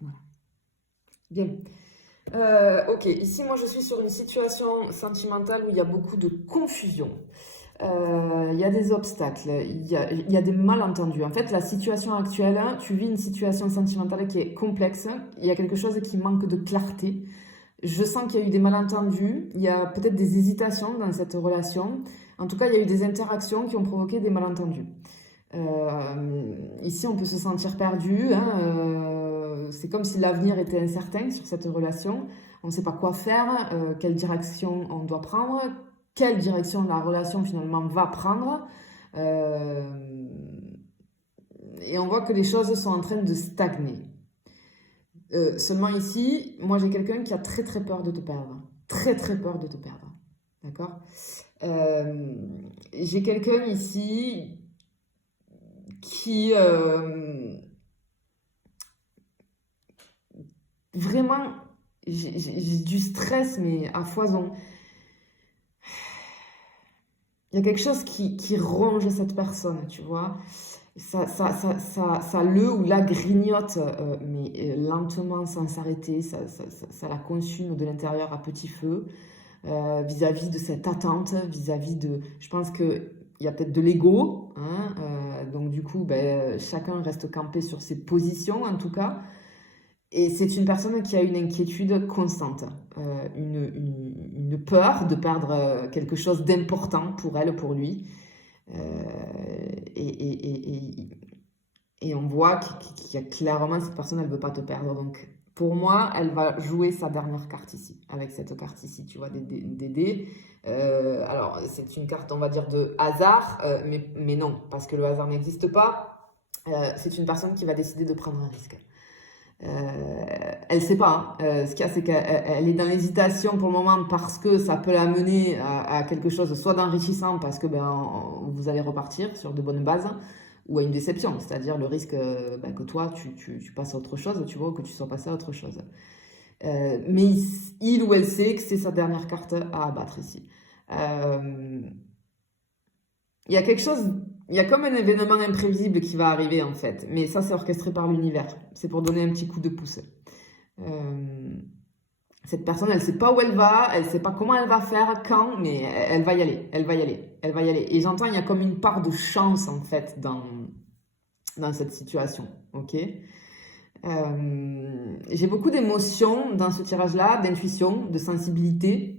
Voilà. Bien. Ok, ici, moi, je suis sur une situation sentimentale où il y a beaucoup de confusion. Il y a des obstacles, il y a des malentendus. En fait, la situation actuelle, tu vis une situation sentimentale qui est complexe. Il y a quelque chose qui manque de clarté. Je sens qu'il y a eu des malentendus, il y a peut-être des hésitations dans cette relation. En tout cas, il y a eu des interactions qui ont provoqué des malentendus. Ici, on peut se sentir perdu. C'est comme si l'avenir était incertain sur cette relation. On ne sait pas quoi faire, quelle direction on doit prendre, quelle direction la relation finalement va prendre. Et on voit que les choses sont en train de stagner. Seulement ici, moi j'ai quelqu'un qui a très très peur de te perdre. Très très peur de te perdre. D'accord. J'ai quelqu'un ici qui vraiment, j'ai du stress mais à foison. Il y a quelque chose qui ronge cette personne, tu vois. Ça le ou la grignote, mais lentement, sans s'arrêter. Ça la consume de l'intérieur à petit feu, vis-à-vis de cette attente, vis-à-vis de... Je pense qu'il y a peut-être de l'ego, hein, donc du coup, ben, chacun reste campé sur ses positions, en tout cas. Et c'est une personne qui a une inquiétude constante, une peur de perdre quelque chose d'important pour elle, pour lui. Et on voit qu'il y a clairement, cette personne, elle ne veut pas te perdre. Donc, pour moi, elle va jouer sa dernière carte ici, avec cette carte ici, tu vois, des dés. Alors, c'est une carte, on va dire, de hasard, mais non, parce que le hasard n'existe pas. C'est une personne qui va décider de prendre un risque. Elle ne sait pas. Ce qu'il y a, c'est qu'elle est dans l'hésitation pour le moment parce que ça peut la mener à quelque chose soit d'enrichissant parce que vous allez repartir sur de bonnes bases, ou à une déception, c'est-à-dire le risque que toi, tu passes à autre chose, tu vois, que tu sois passé à autre chose. Mais il ou elle sait que c'est sa dernière carte à abattre ici. Il y a quelque chose, il y a comme un événement imprévisible qui va arriver en fait, mais ça c'est orchestré par l'univers, c'est pour donner un petit coup de pouce. Cette personne, elle ne sait pas où elle va, elle ne sait pas comment elle va faire, quand, mais elle va y aller, elle va y aller, elle va y aller. Et j'entends, il y a comme une part de chance en fait dans cette situation, ok. J'ai beaucoup d'émotions dans ce tirage-là, d'intuition, de sensibilité.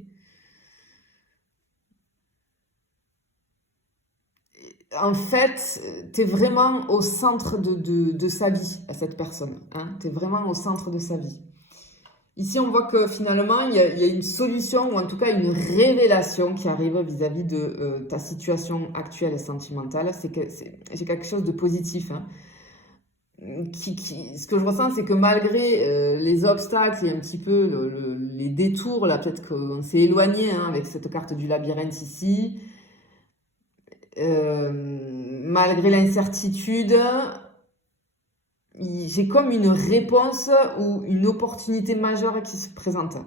En fait, tu es vraiment au centre de sa vie, à cette personne. Hein, tu es vraiment au centre de sa vie. Ici, on voit que finalement, il y a une solution, ou en tout cas une révélation qui arrive vis-à-vis de ta situation actuelle et sentimentale. J'ai quelque chose de positif. Hein, ce que je ressens, c'est que malgré les obstacles et un petit peu les détours, là, peut-être qu'on s'est éloigné hein, avec cette carte du labyrinthe ici, malgré l'incertitude, j'ai comme une réponse ou une opportunité majeure qui se présente,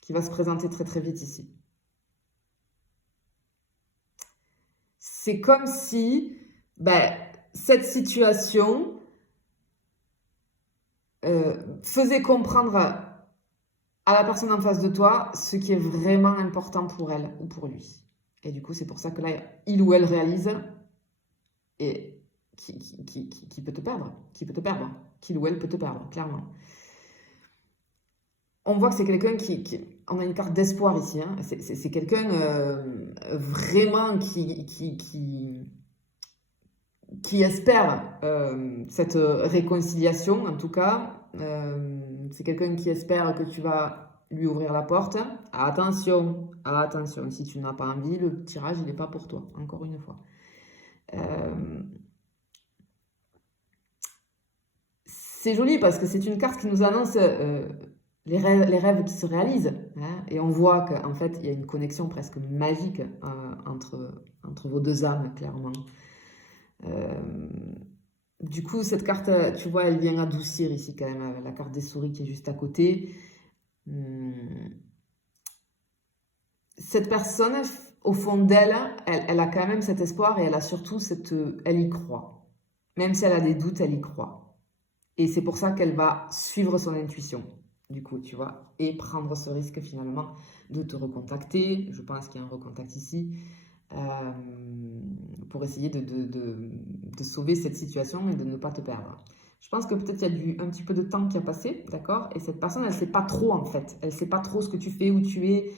qui va se présenter très très vite ici. C'est comme si cette situation faisait comprendre à la personne en face de toi ce qui est vraiment important pour elle ou pour lui. Et du coup, c'est pour ça que là, il ou elle réalise et qui peut te perdre, qu'il ou elle peut te perdre, clairement. On voit que c'est quelqu'un on a une carte d'espoir ici, hein. C'est quelqu'un vraiment qui espère cette réconciliation, en tout cas. C'est quelqu'un qui espère que tu vas lui ouvrir la porte. Attention, attention, si tu n'as pas envie, le tirage, il n'est pas pour toi, encore une fois. C'est joli parce que c'est une carte qui nous annonce les rêves qui se réalisent. Hein, et on voit qu'en fait, il y a une connexion presque magique entre vos deux âmes, clairement. Du coup, cette carte, tu vois, elle vient adoucir ici quand même, la carte des souris qui est juste à côté. Cette personne, au fond d'elle, elle a quand même cet espoir et elle a surtout elle y croit. Même si elle a des doutes, elle y croit. Et c'est pour ça qu'elle va suivre son intuition, du coup, tu vois, et prendre ce risque finalement de te recontacter. Je pense qu'il y a un recontact ici, euh, pour essayer de sauver cette situation et de ne pas te perdre. Je pense que peut-être il y a un petit peu de temps qui a passé, d'accord? Et cette personne, elle ne sait pas trop en fait. Elle ne sait pas trop ce que tu fais, où tu es.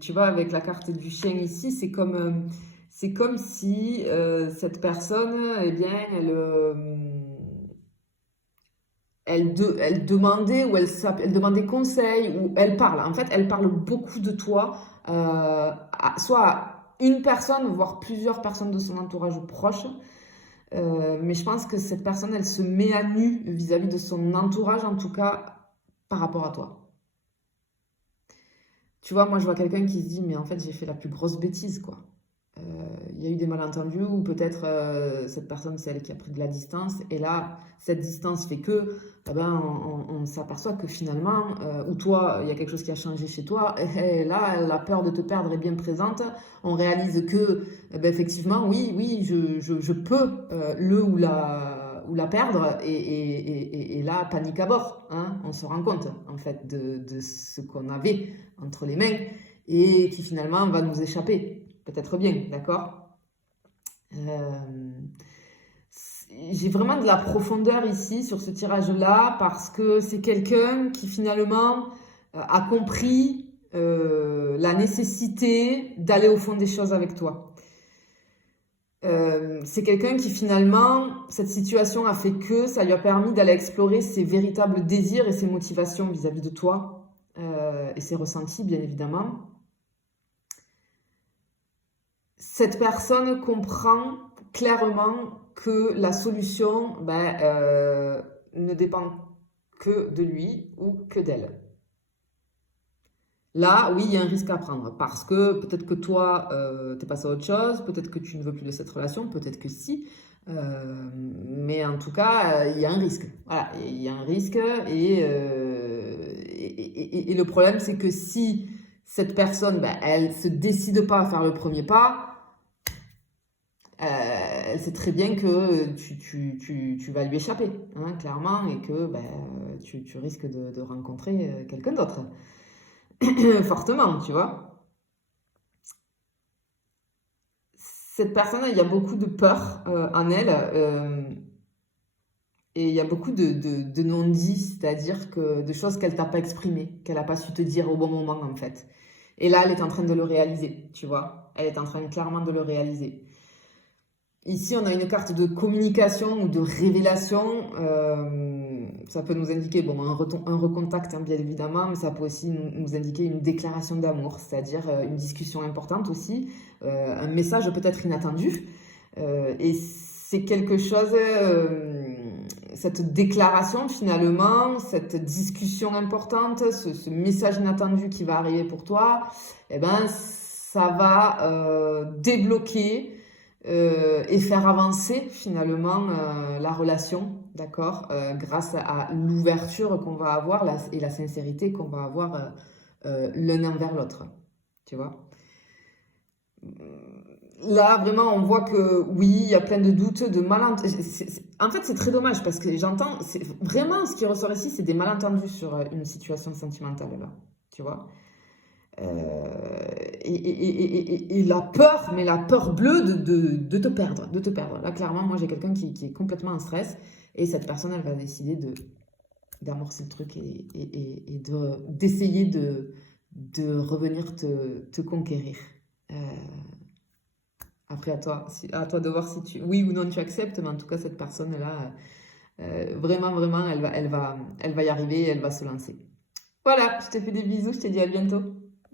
Tu vois, avec la carte du chien ici, c'est comme si cette personne, eh bien, elle demandait ou elle demandait conseil ou elle parle. En fait, elle parle beaucoup de toi, soit à une personne, voire plusieurs personnes de son entourage proche. Mais je pense que cette personne, elle se met à nu vis-à-vis de son entourage, en tout cas par rapport à toi. Tu vois, moi, je vois quelqu'un qui se dit, mais en fait, j'ai fait la plus grosse bêtise, quoi. Il y a eu des malentendus ou peut-être cette personne, c'est elle qui a pris de la distance. Et là, cette distance fait que, eh ben, on s'aperçoit que finalement, ou toi, il y a quelque chose qui a changé chez toi. Et là, la peur de te perdre est bien présente. On réalise que, eh ben, effectivement, oui, je peux le ou la perdre. Et là, panique à bord. Hein, on se rend compte, en fait, de ce qu'on avait entre les mains et qui finalement va nous échapper. Peut-être bien, d'accord? J'ai vraiment de la profondeur ici sur ce tirage-là parce que c'est quelqu'un qui finalement a compris la nécessité d'aller au fond des choses avec toi. C'est quelqu'un qui finalement, cette situation a fait que ça lui a permis d'aller explorer ses véritables désirs et ses motivations vis-à-vis de toi et ses ressentis, bien évidemment. Cette personne comprend clairement que la solution ne dépend que de lui ou que d'elle. Là, oui, il y a un risque à prendre parce que peut-être que toi, tu es passé à autre chose, peut-être que tu ne veux plus de cette relation, peut-être que si. Mais en tout cas, il y a un risque. Voilà, il y a un risque et le problème, c'est que si cette personne, elle se décide pas à faire le premier pas, elle sait très bien que tu vas lui échapper, hein, clairement, et que tu risques de rencontrer quelqu'un d'autre. Fortement, tu vois. Cette personne, il y a beaucoup de peur en elle, et il y a beaucoup de non-dits, c'est-à-dire que de choses qu'elle t'a pas exprimées, qu'elle n'a pas su te dire au bon moment, en fait. Et là, elle est en train de le réaliser, tu vois. Elle est en train clairement de le réaliser. Ici, on a une carte de communication ou de révélation. Ça peut nous indiquer un recontact, hein, bien évidemment, mais ça peut aussi nous indiquer une déclaration d'amour, c'est-à-dire une discussion importante aussi, un message peut-être inattendu. Et c'est quelque chose, cette déclaration finalement, cette discussion importante, ce message inattendu qui va arriver pour toi, eh ben, ça va débloquer et faire avancer finalement la relation, d'accord, grâce à l'ouverture qu'on va avoir et la sincérité qu'on va avoir l'un envers l'autre, tu vois. Là, vraiment, on voit que oui, il y a plein de doutes, de malentendus. En fait, c'est très dommage parce que j'entends, vraiment ce qui ressort ici, c'est des malentendus sur une situation sentimentale, là, tu vois. Et la peur, mais la peur bleue de te perdre, de te perdre. Là, clairement, moi, j'ai quelqu'un qui est complètement en stress et cette personne, elle va décider d'amorcer le truc et d'essayer de revenir te conquérir. Après, à toi de voir si oui ou non tu acceptes, mais en tout cas, cette personne-là, vraiment, elle va y arriver et elle va se lancer. Voilà, je te fais des bisous, je te dis à bientôt.